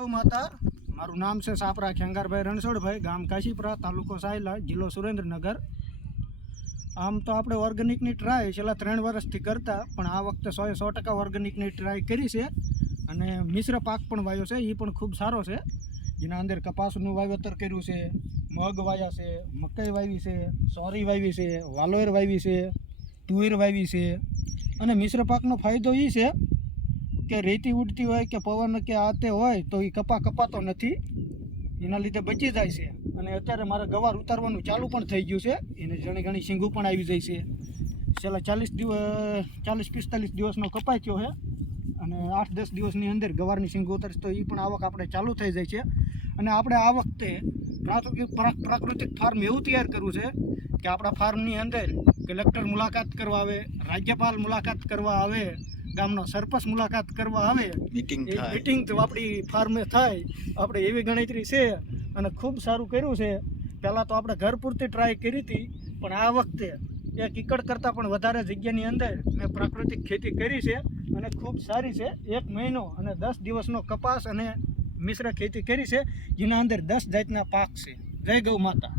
ગૌ માતા. મારું નામ છે સાપરા ખેંગારભાઈ રણછોડભાઈ, ગામ કાશીપુરા, તાલુકો સાયલા, જિલ્લો સુરેન્દ્રનગર. આમ તો આપણે ઓર્ગેનિકની ટ્રાય છેલ્લા 3 વર્ષથી કરતા, પણ આ વખતે 100% ઓર્ગેનિકની ટ્રાય કરી છે અને મિશ્ર પાક પણ વાવ્યો છે. એ પણ ખૂબ સારો છે, જેના અંદર કપાસનું વાવેતર કર્યું છે, મગ વાવ્યા છે, મકાઈ વાવી છે, સોરી વાવી છે, વાલોર વાવી છે, તુવેર વાવી છે. અને મિશ્ર પાકનો ફાયદો એ છે કે રેતી ઉડતી હોય કે પવન કે આ તે હોય તો એ કપાતો નથી, એના લીધે બચી જાય છે. અને અત્યારે મારે ગવાર ઉતારવાનું ચાલુ પણ થઈ ગયું છે, એને ઘણી સિંગું પણ આવી જાય છે. છેલ્લા 40-45 દિવસનો કપાઈ થયો છે અને 8-10 દિવસની અંદર ગવારની સિંગું ઉતરશે તો એ પણ આવક આપણે ચાલુ થઈ જાય છે. અને આપણે આ વખતે પ્રાકૃતિક ફાર્મ એવું તૈયાર કરવું છે કે આપણા ફાર્મની અંદર કલેક્ટર મુલાકાત કરવા આવે, રાજ્યપાલ મુલાકાત કરવા આવે, ગામનો સરપંચ મુલાકાત કરવા આવે, મીટિંગ આપણી ફાર્મે થાય, આપણે એવી ગણતરી છે. અને ખૂબ સારું કર્યું છે. પહેલાં તો આપણે ઘર પૂરતી ટ્રાય કરી હતી, પણ આ વખતે 1 એકર કરતાં પણ વધારે જગ્યાની અંદર મેં પ્રાકૃતિક ખેતી કરી છે અને ખૂબ સારી છે. 1 મહિનો અને 10 દિવસનો કપાસ અને મિશ્ર ખેતી કરી છે, જેના અંદર 10 જાતના પાક છે. જય ગૌ માતા.